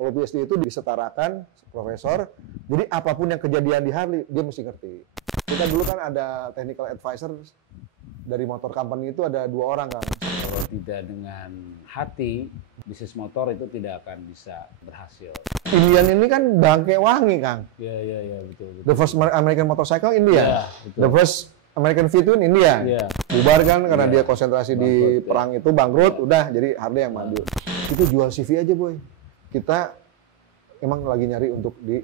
Kalau PhD itu disetarakan profesor, jadi apapun yang kejadian di Harley, dia mesti ngerti. Kita dulu kan ada technical advisor dari motor company itu ada 2 orang kan. Kalau tidak dengan hati, bisnis motor itu tidak akan bisa berhasil. Indian ini kan bangke wangi, Kang. Iya, betul. The first American motorcycle India. Ya, The first American V2 India. Iya. Bubar kan karena Iya. dia konsentrasi di Bangkrut, perang itu bangkrut, udah jadi Harley yang maju. Itu jual CV aja, Boy. Kita emang lagi nyari untuk di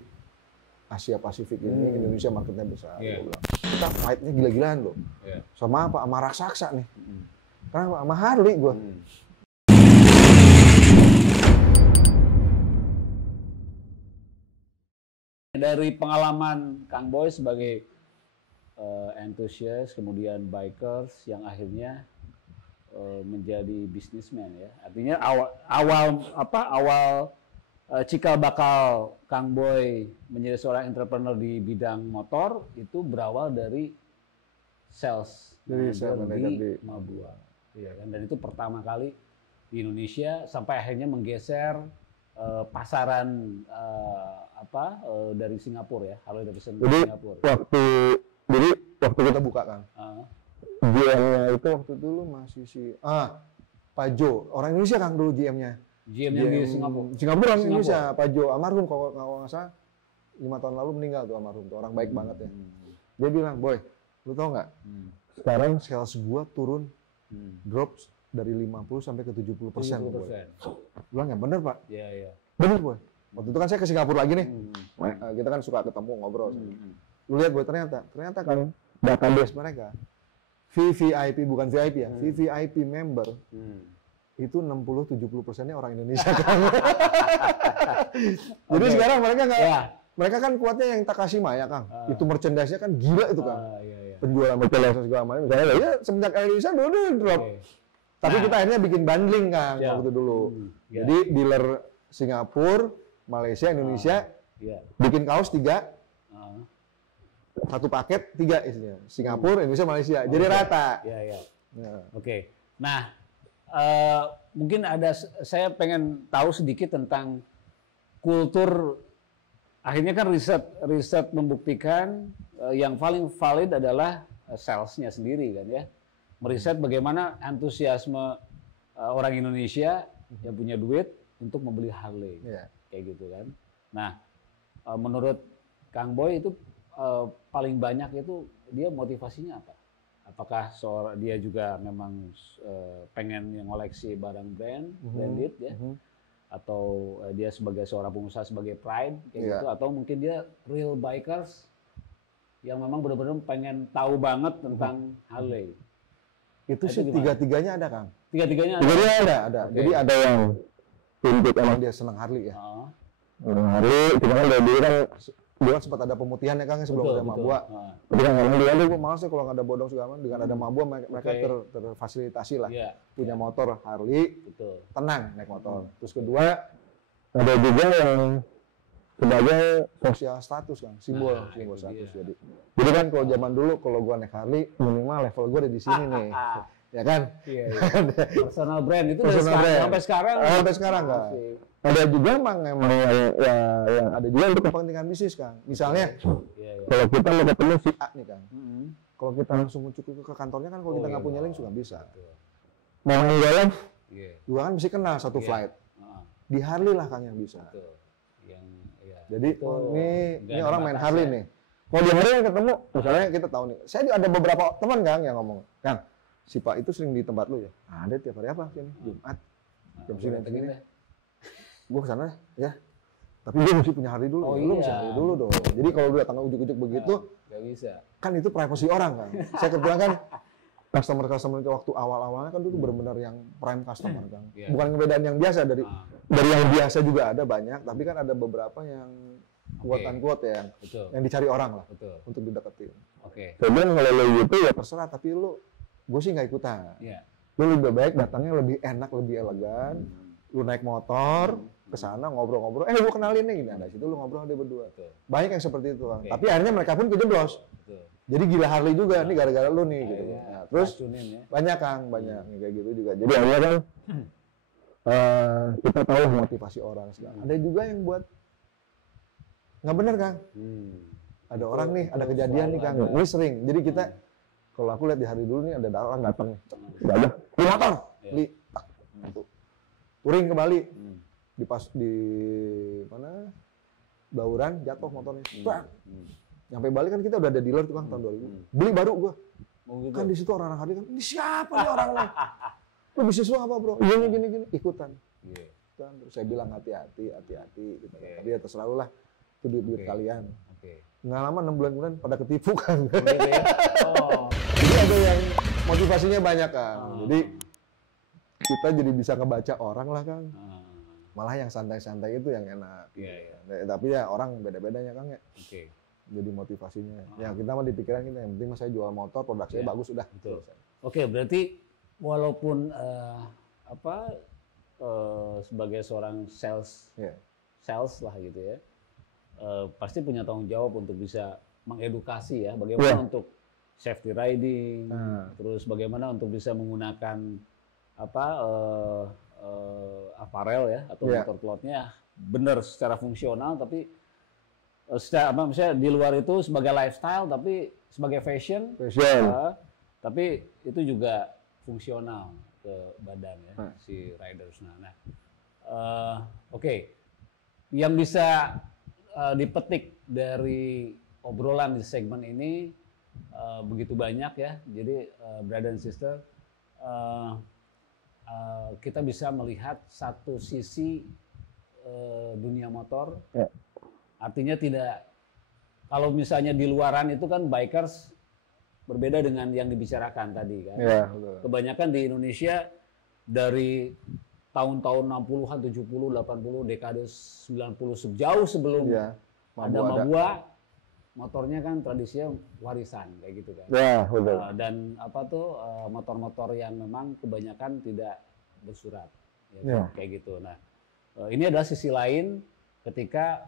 Asia Pasifik ini, Indonesia marketnya besar. Iya. Gua bilang. Kita fight-nya gila-gilaan loh. Iya. Sama apa? Sama raksasa nih. Karena sama Harley gua. Dari pengalaman Kang Boy sebagai enthusiast, kemudian bikers yang akhirnya menjadi bisnismen ya. Artinya awal cikal bakal Kang Boy menjadi seorang entrepreneur di bidang motor itu berawal dari sales Dari sales manager di di Mabua. Iya kan? Dan itu pertama kali di Indonesia sampai akhirnya menggeser pasaran dari Singapura ya, Harley Davidson dari Singapura. Waktu kita buka kan, GM-nya itu waktu dulu masih Pajo, orang Indonesia kan dulu GM-nya. GM-nya di Singapura. Singapura orang Indonesia, Pajo, almarhum kalau nggak salah 5 tahun lalu meninggal tuh almarhum tuh, orang baik banget ya. Dia bilang, Boy, lu tau nggak? Sekarang sales gua turun, drop dari 50 sampai ke 70%. Bilang ya bener Pak. Iya. Bener Boy. Waktu itu kan saya ke Singapura lagi nih. Kita kan suka ketemu ngobrol. Lu lihat Boy, ternyata kan database mereka VVIP bukan VIP ya, VVIP member itu 60-70%-nya orang Indonesia kan. Jadi sekarang mereka nggak, mereka kan kuatnya yang Takashima ya Kang. Itu merchandise-nya kan gila itu kan. Penjualan merchandise segala macam. Misalnya ya semenjak Indonesia dulu drop. Tapi kita akhirnya bikin bundling Kang waktu dulu. Jadi dealer Singapura, Malaysia, Indonesia bikin kaos 3. Satu paket 3 isinya. Singapura, Indonesia, Malaysia. Jadi rata. Iya. Oke. Nah, mungkin saya pengen tahu sedikit tentang kultur. Akhirnya kan riset membuktikan yang paling valid adalah salesnya sendiri kan ya. Meriset bagaimana antusiasme orang Indonesia yang punya duit untuk membeli Harley. Kayak gitu kan. Nah, menurut Kang Boy itu paling banyak itu dia motivasinya apa? Apakah dia juga memang pengen ngoleksi barang branded ya? Atau dia sebagai seorang pengusaha sebagai pride kayak gitu? Atau mungkin dia real bikers yang memang benar-benar pengen tahu banget tentang Harley? Itu sih tiga-tiganya ada Kang. Tiga-tiganya ada. Jadi ada yang emang dia senang Harley ya. Harley, cuma kan dari dulu kan dia sempat ada pemutihan ya Kang sebelum ada Mabua. Tapi kan ngomong dia gue malas sih kalau nggak ada bodong segala macam. Dengan ada Mabua mereka terfasilitasi lah. Punya motor Harley, tenang naik motor. Terus kedua ada juga yang sebagai sosial status Kang, simbol status. Jadi kan kalau zaman dulu kalau gua naik Harley minimal level gua ada di sini nih. Ya kan? Iya. Personal brand itu sampai sekarang. Sampai sekarang Kang. Ada juga emang yang ada juga untuk kepentingan bisnis Kang. Misalnya kalau kita mau ketemu si A nih Kang. Kalau kita langsung muncul ke kantornya kan kalau kita nggak punya link juga bisa. Mau jalan juga kan mesti kenal satu flight. Di Harley lah Kang yang bisa. Jadi ini orang main Harley nih. Kalau di Harley yang ketemu, misalnya kita tahu nih. Saya ada beberapa teman Kang yang ngomong, Kang, si Pak itu sering di tempat lu ya? Ada tiap hari apa sini? Jumat. Jam segini. Gue kesana ya. Tapi dia mesti punya Harley dulu. Lu mesti Harley dulu dong. Jadi kalau lu datang ujuk-ujuk begitu, nggak bisa. Kan itu privasi orang kan. Saya kebetulan kan customer itu waktu awal-awalnya kan itu benar-benar yang prime customer Kang. Bukan ngebedaan yang biasa dari yang biasa juga ada banyak, tapi kan ada beberapa yang quote ya, yang dicari orang lah untuk dideketin. Saya bilang kalau lo gitu ya terserah, tapi gue sih nggak ikutan. Lu lebih baik datangnya lebih enak, lebih elegan. Lu naik motor ke sana ngobrol-ngobrol, gue kenalin nih gini, ada situ lu ngobrol dia berdua. Banyak yang seperti itu Kang. Tapi akhirnya mereka pun kejeblos. Jadi gila Harley juga nih gara-gara lu nih gitu. Nah, terus banyak Kang, banyak kayak gitu juga. Jadi akhirnya kan kita tahu lah motivasi orang segala. Ada juga yang buat nggak bener Kang. Ada orang nih, ada kejadian nih Kang. Ini sering. Jadi kita kalau aku lihat di hari dulu nih ada orang datang nih. Ada di motor, beli touring ke Bali. Di mana? Bauran jatuh motornya. Nyampe Bali kan kita udah ada dealer tuh Kang tahun 2000. Beli baru gua. Kan di situ orang-orang Harley kan, ini siapa nih orangnya? Lu bisnis lu apa bro? Gini, ikutan. Terus saya bilang hati-hati gitu. Tapi ya terserah lu lah, itu duit kalian. Nggak lama 6 bulan kemudian pada ketipu kan. Jadi ada yang motivasinya banyak Kang. Jadi kita jadi bisa ngebaca orang lah Kang. Malah yang santai-santai itu yang enak. Tapi ya orang beda-bedanya Kang ya. Jadi motivasinya. Yang kita mah dipikiran kita, yang penting saya jual motor, produk saya bagus udah. Betul. Berarti walaupun sebagai seorang sales lah gitu ya, pasti punya tanggung jawab untuk bisa mengedukasi ya, bagaimana untuk safety riding, terus bagaimana untuk bisa menggunakan apparel ya atau motor clothnya benar secara fungsional, tapi misalnya di luar itu sebagai lifestyle, tapi sebagai fashion. Tapi itu juga fungsional ke badan ya si riders. Yang bisa dipetik dari obrolan di segmen ini begitu banyak ya. Jadi brother and sister, kita bisa melihat satu sisi dunia motor. Artinya tidak, kalau misalnya di luaran itu kan bikers berbeda dengan yang dibicarakan tadi kan. Kebanyakan di Indonesia dari tahun-tahun 60-an, 70, 80, dekade 90, sejauh sebelum ada Mabua, motornya kan tradisinya warisan kayak gitu kan. Dan motor-motor yang memang kebanyakan tidak bersurat kayak gitu. Nah, ini adalah sisi lain ketika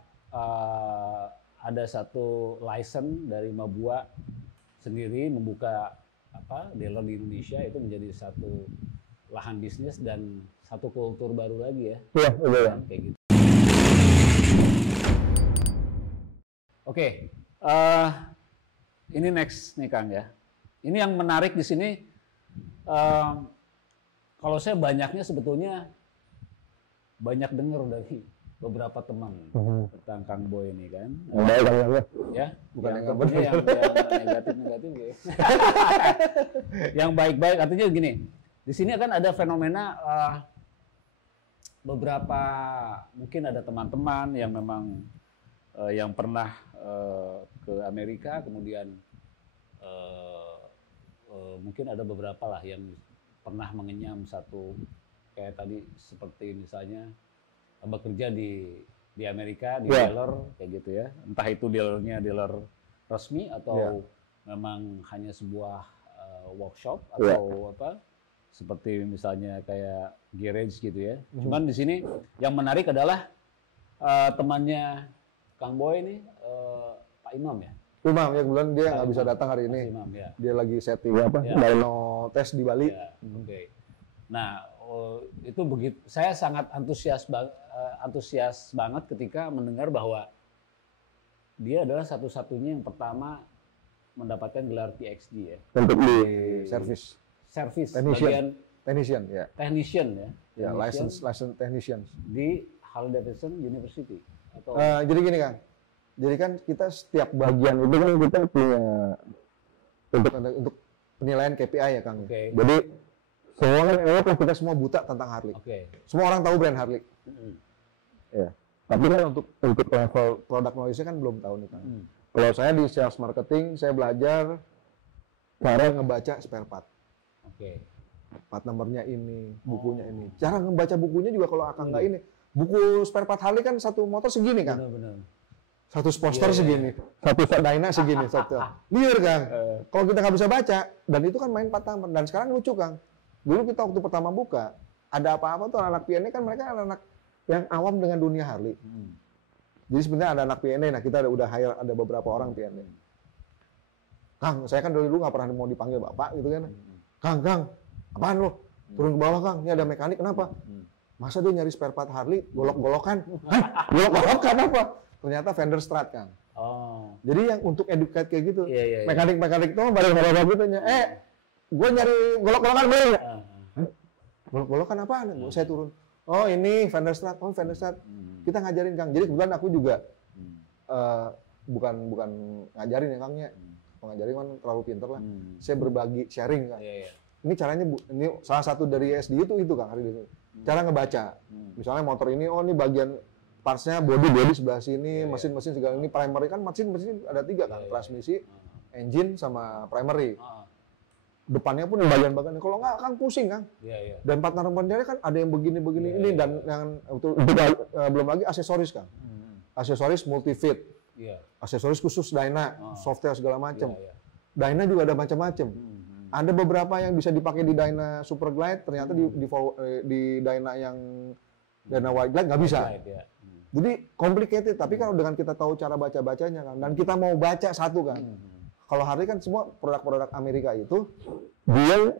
ada satu license dari Mabua sendiri membuka dealer di Indonesia, itu menjadi satu lahan bisnis dan satu kultur baru lagi ya. Kayak gitu. Ini next nih Kang ya. Ini yang menarik di sini, kalau saya banyaknya sebetulnya banyak dengar dari beberapa teman tentang Kang Boy ini kan. Ya, bukan yang negatif ya. Yang baik-baik, artinya gini. Di sini kan ada fenomena beberapa, mungkin ada teman-teman yang memang yang pernah ke Amerika, kemudian mungkin ada beberapa lah yang pernah mengenyam satu, kayak tadi seperti misalnya bekerja di Amerika, di dealer kayak gitu ya. Entah itu dealernya dealer resmi atau memang hanya sebuah workshop atau seperti misalnya kayak garage gitu ya. Cuman di sini yang menarik adalah temannya Kang Boy ini, Pak Imam ya. Imam ya, kebetulan dia nggak bisa datang hari ini. Imam, Dia lagi setting dyno test di Bali. Nah, itu begitu. Saya sangat antusias banget ketika mendengar bahwa dia adalah satu-satunya yang pertama mendapatkan gelar PhD ya. Untuk di service bagian technician ya. License technician di Harley-Davidson University. Jadi gini Kang. Jadi kan kita setiap bagian itu kan kita punya untuk penilaian KPI ya Kang. Jadi semua kan kita semua buta tentang Harley. Semua orang tahu brand Harley. Ya. Tapi kan untuk level product knowledge-nya kan belum tahu nih Kang. Kalau saya di sales marketing, saya belajar cara ngebaca spare part. Part nomornya ini, bukunya ini. Cara ngebaca bukunya juga kalau Akang nggak ini. Buku spare part Harley kan satu motor segini Kang. Satu poster segini, satu dyna segini, satu. Liar Kang. Kalau kita nggak bisa baca, dan itu kan main part number. Dan sekarang lucu Kang. Dulu kita waktu pertama buka, ada apa-apa tuh anak PNE kan mereka anak yang awam dengan dunia Harley. Jadi sebenarnya ada anak PNE, nah kita udah hire ada beberapa orang PNE. Kang, saya kan dulu nggak pernah mau dipanggil Bapak gitu kan. Kang, apaan lo? Turun ke bawah Kang, ini ada mekanik, kenapa? Masa dia nyari spare part Harley, golok-golokan? Hah? Golok-golokan apa? Ternyata vendor strat, Kang. Oh. Jadi yang untuk educate kayak gitu, Iya. mekanik-mekanik itu bareng-bareng gitu, gue nyari golok-golokan boleh nggak? Golok-golokan apaan? Saya turun. Oh ini vendor strat, Kita ngajarin, Kang. Jadi kebetulan aku juga bukan ngajarin ya, Kangnya. Ngajarin kan terlalu pinter lah. Saya berbagi, sharing, Kang. Iya. Ini caranya, ini salah satu dari SD itu Kang. Cara ngebaca. Misalnya motor ini, oh ini bagian partsnya body sebelah sini, mesin-mesin segala ini, primary kan mesin ada 3 kan, transmisi, engine sama primary. Depannya pun bagian-bagian. Kalau nggak, Kang pusing, Kang. Dan partner kan ada yang begini ini dan yang belum lagi aksesoris, Kang. Aksesoris multi-fit. Aksesoris khusus Dyna, software segala macam. Dyna juga ada macam-macam. Ada beberapa yang bisa dipakai di Dyna Super Glide, ternyata di Dyna yang Dyna White Glide nggak bisa. Jadi complicated, tapi kalau dengan kita tahu cara baca-bacanya, kan, dan kita mau baca satu, kan. Kalau Harley kan semua produk-produk Amerika itu dia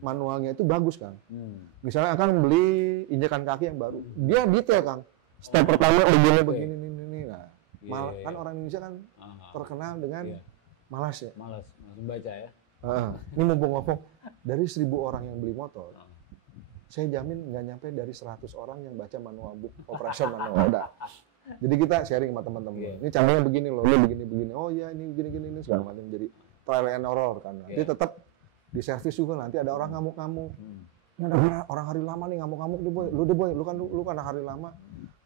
manualnya itu bagus, Kang. Misalnya akan beli injekan kaki yang baru, dia detail, Kang. Step pertama begini ini. Nah, kan orang Indonesia kan terkenal dengan malas baca ya. Ini mumpung ngomong, dari 1.000 orang yang beli motor, saya jamin nggak nyampe dari 100 orang yang baca manual book operation manual. Udah. Jadi kita sharing sama teman-teman. Ini caranya begini loh, ini begini. Oh iya, ini begini segala macam. Jadi trial and error kan. Nanti tetap di servis juga nanti ada orang ngamuk-ngamuk. Ini ada orang hari lama nih ngamuk-ngamuk deh, Boy. Lu kan hari lama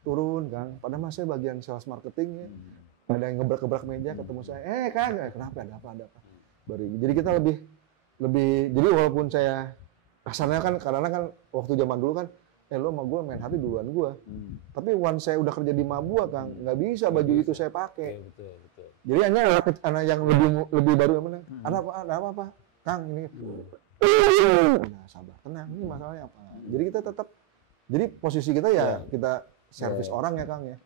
turun kan. Padahal saya bagian sales marketingnya. Ada yang ngebrak-gebrak meja ketemu saya. Kang, kenapa? Ada apa? Jadi kita lebih jadi walaupun saya kasarnya kan karena kan waktu zaman dulu kan lo sama gue main hati duluan gue. Tapi once saya udah kerja di Mabua, Kang, nggak bisa baju itu saya pakai. Betul. Jadi hanya anak yang lebih baru yang mana? Ada apa? Kang, ini. Nah, sabar, tenang. Ini masalahnya apa? Jadi kita tetap jadi posisi kita ya kita servis orang ya, Kang ya.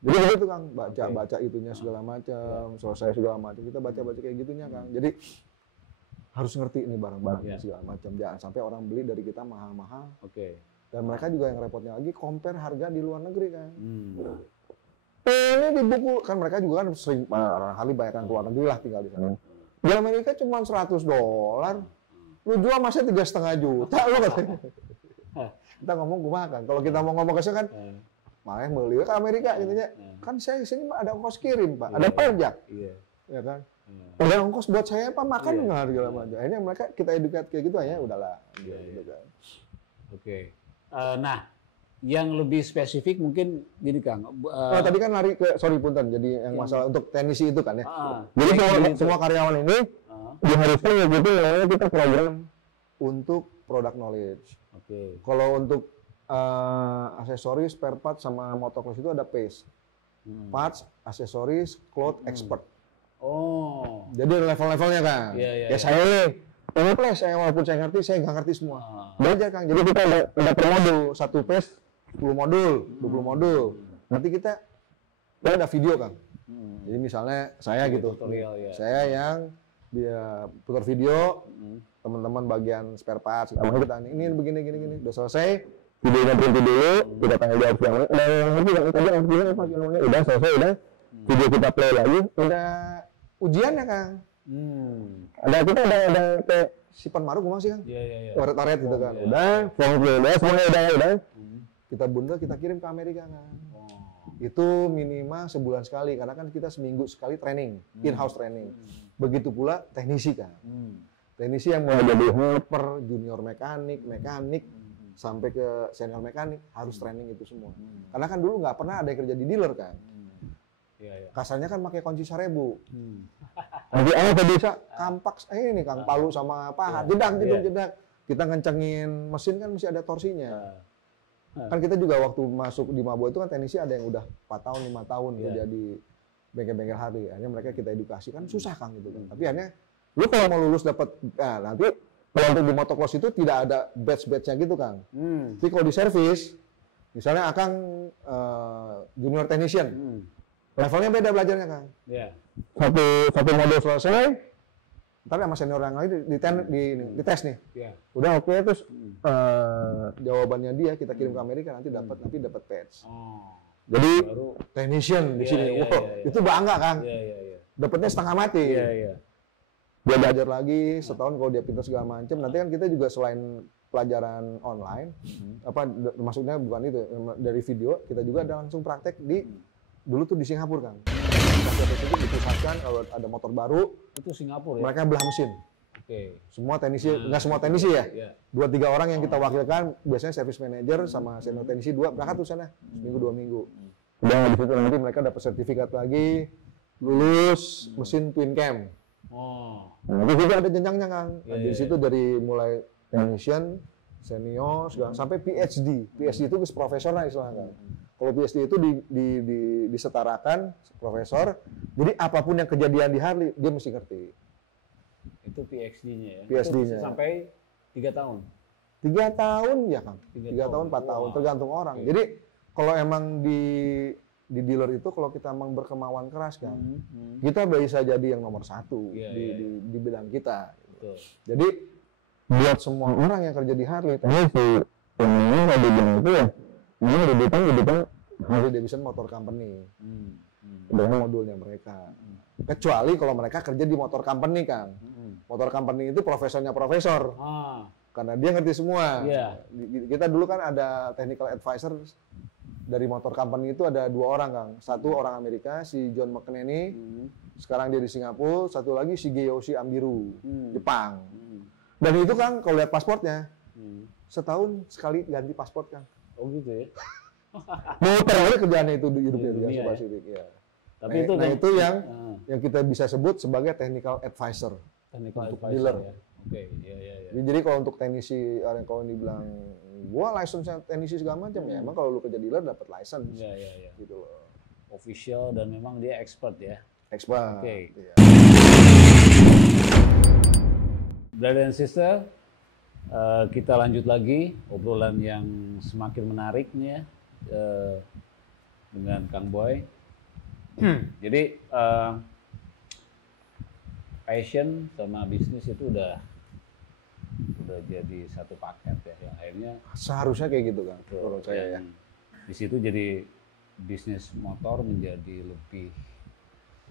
Jadi itu, Kang, baca itunya segala macam, selesai segala macam. Kita baca kayak gitunya, Kang. Jadi harus ngerti ini barang-barangnya segala macam. Jangan sampai orang beli dari kita mahal-mahal. Dan mereka juga yang repotnya lagi compare harga di luar negeri, Kang. Ini di buku kan mereka juga kan sering orang Harley banyak kan keluar negeri lah tinggal di sana. Di Amerika cuma $100. Lu jual masih 3,5 juta lu katanya. Kita ngomong kumaha, Kang. Kalau kita mau ngomong ke sana kan malah yang beli ke Amerika gitu ya. Kan saya sini ada ongkos kirim, Pak. Ada pajak. Ya kan? Ada ongkos buat saya apa makan nggak segala macam. Akhirnya mereka kita educate kayak gitu aja udahlah gitu kan. Nah, yang lebih spesifik mungkin gini, Kang. Tadi kan lari ke punten. Jadi yang masalah untuk teknisi itu kan ya. Jadi semua karyawan ini diharuskan ya gitu namanya kita program untuk product knowledge. Kalau untuk aksesoris, spare part sama motocross itu ada PACE. Parts, aksesoris, cloth, expert. Jadi ada level-levelnya, Kang. Ya saya nih, saya walaupun saya ngerti, saya nggak ngerti semua. Belajar, Kang. Jadi kita ada per modul, 1 PACE, 10 modul, 20 modul. Nanti kita ada video, Kang. Jadi misalnya saya gitu, saya yang dia putar video, teman-teman bagian spare parts, kita ini begini. Udah selesai, videonya berhenti dulu, kita tanya jawab udah selesai, video kita play lagi, udah ujiannya, Kang. Kita ada kayak Sipan Maru gimana sih, Kang? Oret-oret gitu kan. Udah, semuanya udah. Kita bundel, kita kirim ke Amerika, Kang. Itu minimal sebulan sekali, karena kan kita seminggu sekali training, in-house training. Begitu pula teknisi, Kang. Teknisi yang mau jadi helper, junior mekanik, sampai ke senior mekanik, harus training itu semua. Karena kan dulu nggak pernah ada yang kerja di dealer, Kang. Kasarnya kan pakai kunci 1000. Nanti ke desa, kampak, ini Kang, palu sama pahat, jedak. Kita ngencengin mesin kan mesti ada torsinya. Kan kita juga waktu masuk di Mabua itu kan teknisi ada yang udah 4 tahun, 5 tahun kerja di bengkel-bengkel Harley. Akhirnya mereka kita edukasi kan susah, Kang, gitu kan. Tapi akhirnya lu kalau mau lulus dapat, nanti kalau untuk di motocross itu tidak ada batch-batchnya gitu, Kang. Tapi kalau di servis, misalnya Akang junior technician, levelnya beda belajarnya, Kang. Satu modul selesai, Ntar sama senior yang lain di tes nih. Iya. Udah oke, terus jawabannya dia kita kirim ke Amerika, nanti dapat patch. Oh. Jadi Baru technician di sini. Iya, Wow, iya. itu bangga kan. Iya. Dapatnya setengah mati. Iya. Dia belajar lagi setahun kalau dia pintar segala macam. Nanti kan kita juga selain pelajaran online, maksudnya bukan itu dari video, kita juga ada langsung praktek di dulu tuh di Singapura kan. Kita dipusatkan kalau ada motor baru, Itu Singapura ya. mereka belah mesin. Oke. Semua teknisi, nggak semua teknisi ya. Iya. 2-3 orang yang kita wakilkan, biasanya service manager sama senior teknisi 2 berangkat tuh sana, seminggu 2 minggu. Udah di situ nanti mereka dapat sertifikat lagi, lulus mesin twin cam. Oh. Nah, itu juga ada jenjangnya kan. Nah, Iya, di situ dari mulai technician, senior, segala sampai PhD. PhD itu profesional istilahnya kan. Kalau PhD itu disetarakan profesor, jadi apapun yang kejadian di Harley dia mesti ngerti. Itu PhD-nya ya. PhD-nya. Itu sampai 3 tahun. 3 tahun ya kan, 3 3 tahun, 4 tahun, Wah. tergantung orang. Oke. Jadi kalau emang di dealer itu kalau kita emang berkemauan keras kan, kita bisa jadi yang nomor 1 Iya, di, iya, di bidang kita. Betul. Jadi buat semua orang yang kerja di Harley, ini si ini kalau dibilang itu ya, ini di depan Harley Davidson Motor Company dengan modulnya mereka. Kecuali kalau mereka kerja di motor company kan, motor company itu profesornya profesor. Ah. Karena dia ngerti semua. Iya. Kita dulu kan ada technical advisor dari motor company itu ada 2 orang Kang. Satu orang Amerika si John McNaney, sekarang dia di Singapura. Satu lagi si Geyoshi Ambiru, Jepang. Dan itu Kang kalau lihat pasportnya, setahun sekali ganti pasport Kang. Oh gitu ya. Muter aja kerjaannya itu di hidupnya di Dunia, Asia ya. Pasifik. Ya. Tapi Nah, itu nah kan- itu yang Ah. yang kita bisa sebut sebagai technical advisor. Technical untuk advisor dealer. ya. Oke, iya. Jadi kalau untuk teknisi, orang kalau dibilang gua license teknisi segala macam ya, emang kalau lu kerja dealer dapat license. Iya. Gitu loh. Official dan memang dia expert ya. Expert. Oke. Iya. Brother and sister, kita lanjut lagi obrolan yang semakin menarik nih ya dengan Kang Boy. Jadi passion sama bisnis itu udah jadi satu paket ya, yang akhirnya Seharusnya kayak gitu kan, menurut saya ya. yang di situ jadi bisnis motor menjadi lebih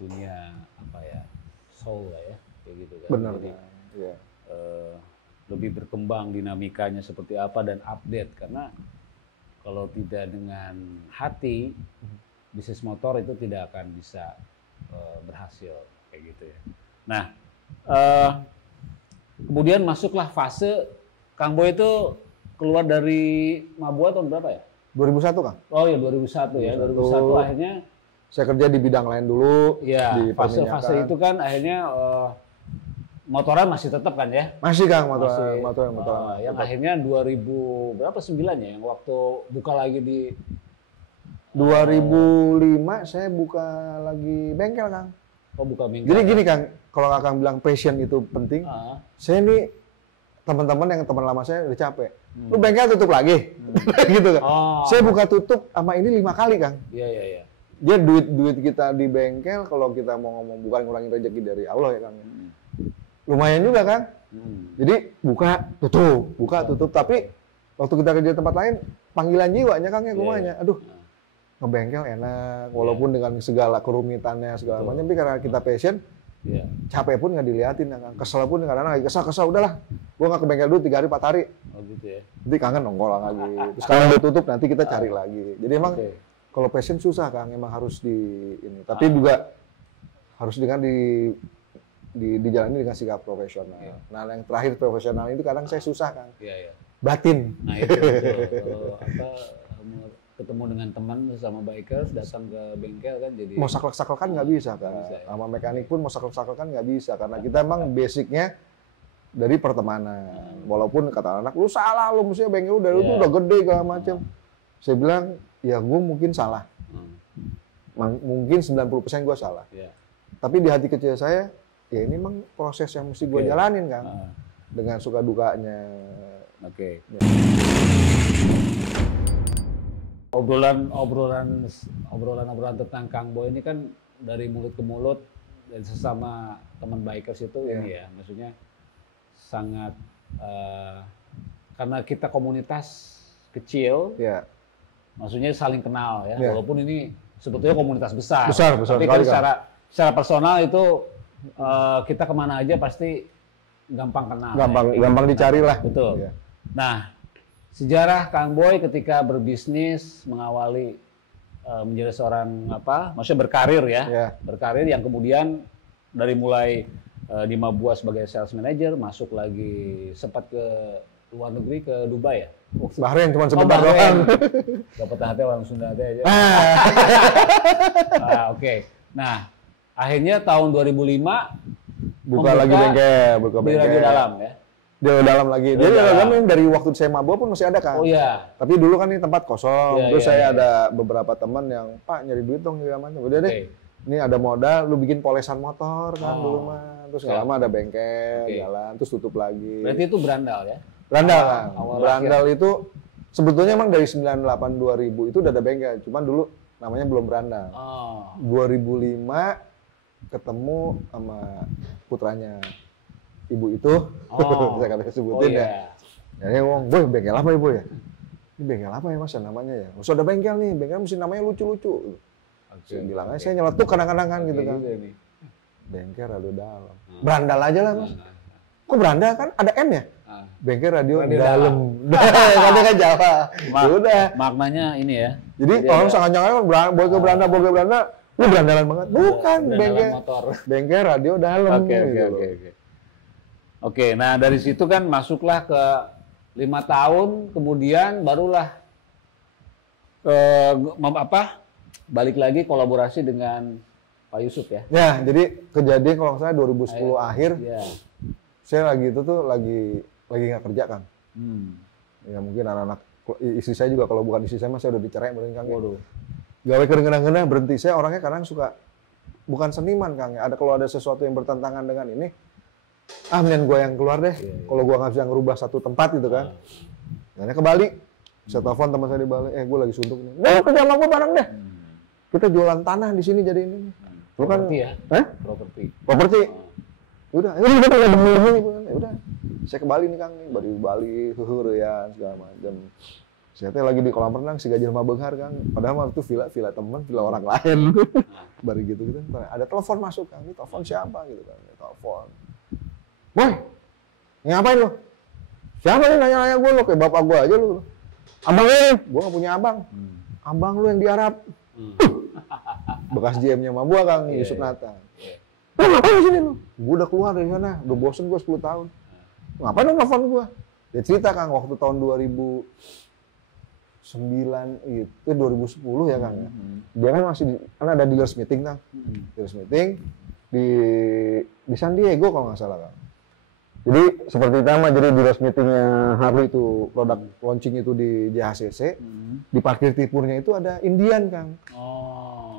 punya apa ya, soul lah ya, kayak gitu kan. Benar Jadi, kan. Iya. lebih berkembang dinamikanya seperti apa dan update, karena kalau tidak dengan hati bisnis motor itu tidak akan bisa berhasil kayak gitu ya. Nah, kemudian masuklah fase Kang Boy itu keluar dari Mabua tahun berapa ya? 2001 Kang. Oh ya 2001 ya. 2001 akhirnya Saya kerja di bidang lain dulu. ya di fase-fase perminyakan. itu kan akhirnya motoran masih tetap kan ya? Masih Kang, motor. Yang akhirnya 2000 berapa 9 ya yang waktu buka lagi di 2005 saya buka lagi bengkel Kang. buka bengkel. Jadi gini Kang, kalau Kang bilang passion itu penting, saya ini teman-teman yang teman lama saya udah capek. Lu bengkel tutup lagi, gitu kan? Oh. Saya buka tutup sama ini 5 kali Kang. Iya. Dia duit kita di bengkel, kalau kita mau ngomong bukan ngurangin rezeki dari Allah ya Kang. Lumayan juga Kang. Jadi buka tutup. Tapi waktu kita kerja di tempat lain, panggilan jiwanya Kang ya kumanya. Aduh, ngebengkel enak, walaupun dengan segala kerumitannya segala macam, tapi karena kita passion, capek pun nggak diliatin, Kang. Kesel pun kadang-kadang lagi kesel, udahlah, gua nggak ke bengkel dulu 3 hari 4 hari. Oh gitu ya. Nanti kangen nongol lagi. Terus kalau udah tutup nanti kita cari lagi. Jadi emang kalau passion susah Kang, emang harus di ini. Tapi juga harus dengan dijalani dengan sikap profesional. Nah, yang terakhir profesional itu kadang saya susah Kang. Iya. Batin. Nah itu betul. Ketemu dengan teman sama bikers, datang ke bengkel kan jadi Mau saklek-saklekan nggak bisa Kang. bisa, ya. Sama mekanik pun mau saklek-saklekan nggak bisa karena kita emang basicnya dari pertemanan. Walaupun kata anak, lu salah, lu mestinya bengkel udah lu tuh udah gede segala macam. Saya bilang, ya gue mungkin salah. Mungkin 90% gue salah. Tapi di hati kecil saya, ya ini emang proses yang mesti gue jalanin Kang. Dengan suka dukanya. Oke. Ya. Obrolan tentang Kang Boy ini kan dari mulut ke mulut dan sesama teman bikers itu ini ya, maksudnya sangat karena kita komunitas kecil, maksudnya saling kenal ya, walaupun ini sebetulnya komunitas besar. Tapi kan secara personal itu kita kemana aja pasti gampang kenal. Gampang dicari lah. Betul. Ya. Nah, sejarah Kang Boy ketika berbisnis, mengawali menjadi seorang maksudnya berkarir ya, berkarir yang kemudian dari mulai di Mabua sebagai sales manager, masuk lagi sempat ke luar negeri, ke Dubai ya. Bahrain cuma sebentar doang. Dapat hati orang Sunda aja. Oke. Nah, akhirnya tahun 2005 buka lagi bengkel, di Radio Dalam ya. Di dalam lagi. Dia dalam dari waktu saya Mabua pun masih ada kan. Oh iya. Tapi dulu kan ini tempat kosong. Terus saya ada beberapa teman yang, Pak nyari duit dong segala macam. Udah deh. Ini ada modal, lu bikin polesan motor kan dulu mah. Terus nggak lama ada bengkel, jalan, terus tutup lagi. Berarti itu berandal ya? Berandal kan. Berandal itu sebetulnya emang dari 98 2000 itu udah ada bengkel. Cuman dulu namanya belum berandal. 2005 ketemu sama putranya ibu itu, saya kata sebutin ya. Jadi ngomong, Boy bengkel apa ibu ya? Ini bengkel apa ya mas namanya ya? Maksud ada bengkel nih, bengkel mesti namanya lucu-lucu. Saya bilang aja, saya nyeletuk kadang-kadang kan gitu kan. Bengkel Radio Dalam. Berandal aja lah mas. Kok berandal kan ada M ya? Bengkel radio dalam. Katanya kan Jawa. Udah. Maknanya ini ya. Jadi orang sangat-sangat Boy ke berandal, lu berandalan banget. Bukan, bengkel radio dalam. Oke, nah dari situ kan masuklah ke 5 tahun, kemudian barulah balik lagi kolaborasi dengan Pak Yusuf ya. Ya, jadi kejadian kalau nggak salah 2010 akhir, saya lagi nggak kerja kan. Ya mungkin anak-anak istri saya juga, kalau bukan istri saya saya udah dicerai mungkin Kang. Waduh. Gawe keren-keren berhenti. Saya orangnya kadang suka bukan seniman Kang. Kalau ada sesuatu yang bertentangan dengan ini, mendingan gue yang keluar deh. Kalau gue nggak bisa ngerubah satu tempat gitu kan. Akhirnya ke Bali. Saya telepon teman saya di Bali, gue lagi suntuk nih. Kerja sama gue bareng deh. Kita jualan tanah di sini jadi ini. Lu kan? Properti. Udah, udah. Saya ke Bali nih Kang, baru Bali, ya segala macam. Saya lagi di kolam renang, si Gajah Mabenghar Kang. Padahal waktu itu villa teman, villa orang lain. Baru gitu. Ada telepon masuk Kang, ini telepon siapa gitu kan? Telepon. Boy, ngapain lo? Siapa nih nanya-nanya gue lo? Kayak bapak gue aja lo. Abang gue nggak punya abang. Abang lu yang di Arab. Bekas GM-nya Mabua Kang, Yusuf Nata. Lo ngapain di sini lo? Gue udah keluar dari sana, udah bosen gue 10 tahun. Ngapain lo nelfon gue? Dia cerita Kang, waktu tahun 2009 itu 2010 ya Kang ya. Dia kan masih kan ada dealers meeting Kang. Dealers meeting di San Diego kalau nggak salah Kang. Jadi seperti sama, jadi dealers meetingnya Harley itu produk launching itu di JHCC. Di parkir tipurnya itu ada Indian Kang.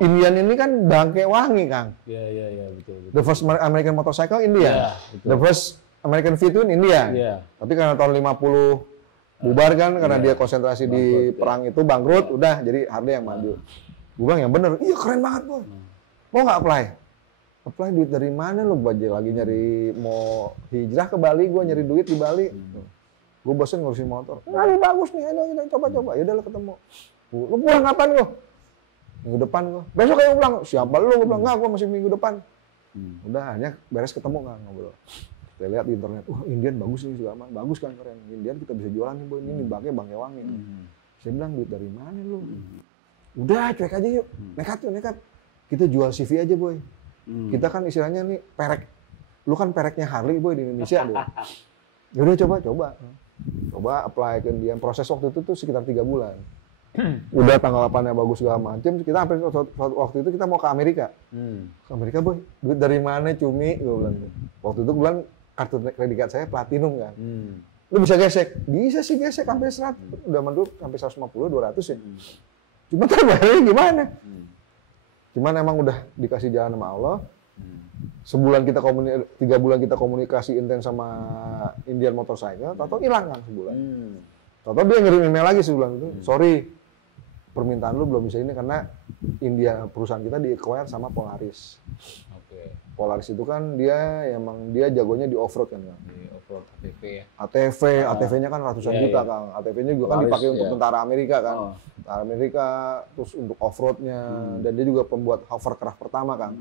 Indian ini kan bangke wangi Kang. Iya betul. The first American motorcycle India. The first American V-twin India. Tapi karena tahun 50 bubar kan, karena dia konsentrasi bangkrut, di perang itu bangkrut, udah jadi Harley yang maju. Gue bilang yang bener, iya keren banget Boy. Mau nggak apply? Apply duit dari mana lo? Lagi nyari mau hijrah ke Bali, gue nyari duit di Bali. Gue bosen ngurusin motor. Ini bagus nih, ayo coba-coba. Yaudah lo ketemu. Lo pulang kapan lo? Minggu depan gue. Besok ayo pulang. Siapa lo? Gue bilang, enggak, gue masih minggu depan. Udah, hanya beres ketemu kan ngobrol. Kita lihat di internet, Indian bagus nih juga aman, bagus kan keren. Indian kita bisa jualan nih Boy, ini bangke wangi. Saya bilang duit dari mana lu? Udah cuek aja yuk, nekat. Kita jual CV aja Boy. Kita kan istilahnya nih perek, lu kan pereknya Harley Boy di Indonesia deh. Yaudah coba apply ke Indian. Proses waktu itu tuh sekitar 3 bulan. Udah tanggal 8-nya bagus segala macam, kita hampir waktu itu kita mau ke Amerika. Ke Amerika Boy, duit dari mana cumi? Gue bilang. Waktu itu gue bilang kartu kredit card saya platinum kan. Lu bisa gesek? Bisa sih gesek sampai 100. Udah menduk sampai 150, 200 ya. Cuma bayarnya gimana? Cuman emang udah dikasih jalan sama Allah. 3 bulan kita komunikasi intens sama Indian Motorcycle, tahu hilang kan sebulan. Tahu dia ngirim email lagi sebulan itu. Sorry, permintaan lu belum bisa ini karena India perusahaan kita di-acquire sama Polaris. Polaris itu kan dia emang dia jagonya di off-road kan, Kang. Di off-road ATV ya. ATV-nya kan ratusan juta, Kang. ATV-nya juga kan dipakai untuk tentara Amerika kan. Tentara Amerika, terus untuk off-road-nya, dan dia juga pembuat hovercraft pertama, Kang.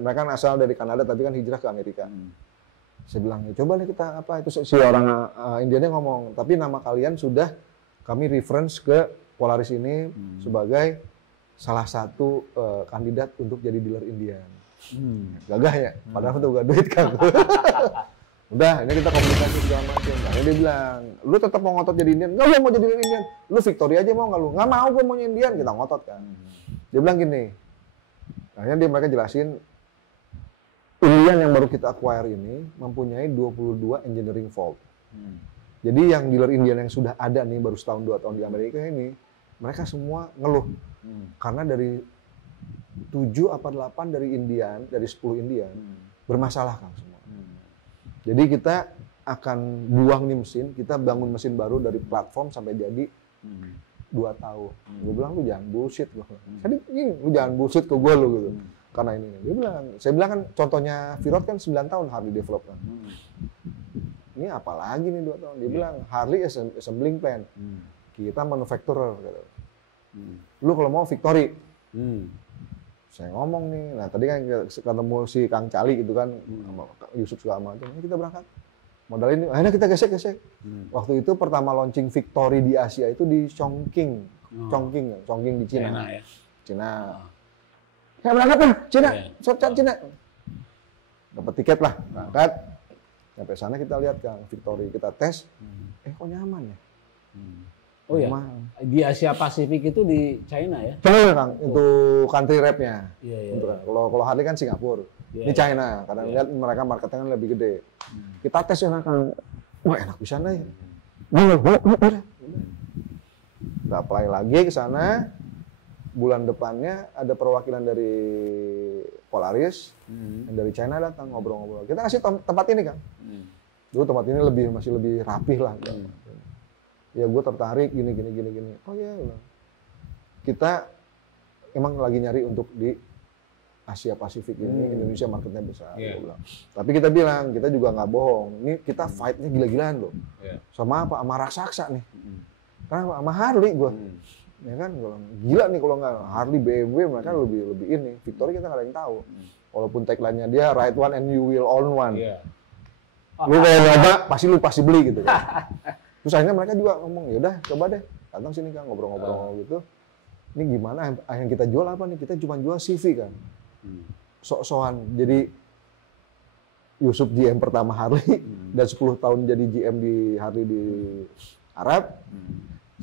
Mereka kan asal dari Kanada tapi kan hijrah ke Amerika. Saya bilang, ya coba nih kita apa itu si orang Indianya ngomong, tapi nama kalian sudah kami reference ke Polaris ini sebagai salah satu kandidat untuk jadi dealer Indian. Gagah ya, padahal itu gak duit, Kang. Udah, ini kita komunikasi segala macam. Akhirnya dia bilang, lu tetap mau ngotot jadi Indian? Nggak, mau jadi Indian. Lu Victory aja mau nggak lu? Nggak mau, gue maunya Indian. Kita ngotot kan. Dia bilang gini, akhirnya mereka jelasin, Indian yang baru kita acquire ini mempunyai 22 engineering fault. Jadi yang dealer Indian yang sudah ada nih baru setahun 2 tahun di Amerika ini, mereka semua ngeluh. Karena dari 7 apa 8 dari Indian, dari 10 Indian, bermasalah, Kang, semua. Jadi kita akan buang nih mesin, kita bangun mesin baru dari platform sampai jadi 2 tahun. Gue bilang, lu jangan bullshit. Jadi lu jangan bullshit ke gue lu gitu. Karena ini. Dia bilang, saya bilang kan contohnya Virot kan 9 tahun Harley develop kan. Ini apalagi nih 2 tahun. Dia bilang, Harley assembling plant. Kita manufacturer. Gitu. Lu kalau mau Victory. Saya ngomong nih, nah tadi kan ketemu si Kang Cali gitu kan, sama Yusuf segala macam, kita berangkat. Modal ini, akhirnya kita gesek-gesek. Waktu itu pertama launching Victory di Asia itu di Chongqing. Chongqing di Cina. Cina. Saya berangkat lah, Cina, Cina. Dapat tiket lah, berangkat. Sampai sana kita lihat Kang, Victory, kita tes, kok nyaman ya? Oh ya, di Asia Pasifik itu di China ya? China, Kang, itu country rep-nya. Iya. Kalau Harley kan Singapura, ini China, karena lihat mereka marketnya kan lebih gede. Kita tes ya, Kang, wah enak bisa nih. Udah. Kita apply lagi ke sana, bulan depannya ada perwakilan dari Polaris, yang dari China datang ngobrol-ngobrol. Kita kasih tempat ini, Kang. Dulu tempat ini masih lebih rapih lah. Ya gue tertarik gini. Oh ya, kita emang lagi nyari untuk di Asia Pasifik ini, Indonesia marketnya besar. Gue bilang. Tapi kita bilang, kita juga nggak bohong. Ini kita fight-nya gila-gilaan loh. Sama apa? Sama raksasa nih. Karena sama Harley gue. Ya kan, gila nih kalau nggak Harley, BMW mereka lebih ini. Victory kita nggak ada yang tahu. Walaupun tagline-nya dia ride one and you will own one. Lu kalau nyoba pasti beli gitu kan. Terus akhirnya mereka juga ngomong, yaudah coba deh, datang sini Kang, ngobrol-ngobrol gitu. Ini gimana, yang kita jual apa nih? Kita cuma jual CV kan. Sok-sokan, jadi Yusuf GM pertama Harley, dan 10 tahun jadi GM di Harley di Arab.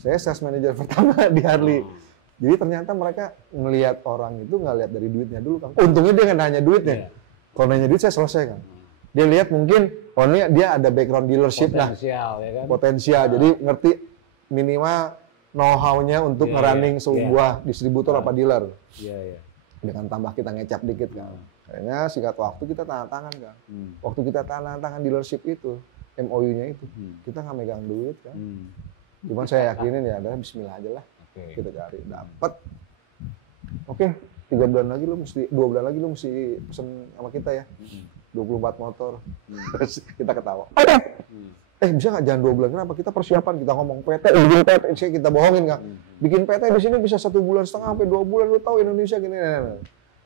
Saya sales manager pertama di Harley. Jadi ternyata mereka ngelihat orang itu nggak lihat dari duitnya dulu Kang. Untungnya dia nggak nanya duitnya. Kalau nanya duit saya selesai Kang. Dia lihat mungkin, oh ini dia ada background dealership potensial, ya kan? Potensial, jadi ngerti minimal know-how-nya untuk ngerunning sebuah distributor apa dealer. Dengan tambah kita ngecap dikit Kang. Kayaknya singkat waktu kita tanda tangan Kang. Waktu kita tanda tangan dealership itu, MOU-nya itu, kita nggak megang duit Kang. Cuman saya yakinin ya, adalah bismillah aja lah. Kita cari, dapat. Oke, 2 bulan lagi lu mesti pesen sama kita ya. 24 motor, terus kita ketawa. Bisa nggak jangan 2 bulan? Kenapa? Kita persiapan, kita ngomong PT, bikin PT, kita bohongin Kang. Bikin PT di sini bisa 1,5 bulan sampai 2 bulan. Lu tahu Indonesia gini.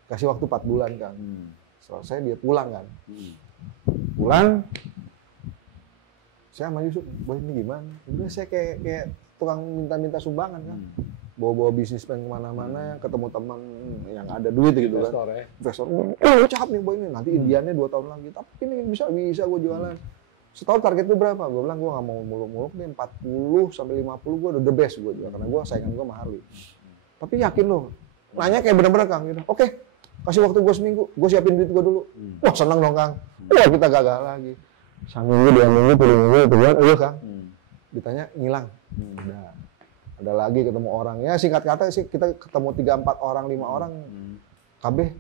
Kasih waktu 4 bulan Kang. Selesai dia pulang kan. Pulang, saya sama Yusuf, boy ini gimana? Udah saya kayak tukang minta sumbangan Kang. Bawa bisnismen kemana-mana, ketemu teman yang ada duit gitu kan. Investor, cakep nih boy ini, nanti Indiannya 2 tahun lagi. Tapi ini bisa gue jualan. Setahun target gue berapa? Gue bilang gue nggak mau muluk-muluk nih, 40 sampai 50 gue udah the best gue jual. Karena gue saingan gue sama Harley. Tapi yakin loh, nanya kayak bener-bener Kang. Gitu. Oke, kasih waktu gue seminggu, gue siapin duit gue dulu. Wah seneng dong Kang. Wah kita gagal lagi. Seminggu, 2 minggu, 3 minggu, itu kan, Kang. Ditanya ngilang. Udah. Ada lagi ketemu orang, ya singkat kata sih kita ketemu 3, 4 orang, 5 orang, KB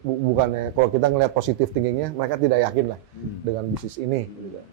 bukannya kalau kita ngelihat positif thinkingnya, mereka tidak yakin lah dengan bisnis ini. Gitu.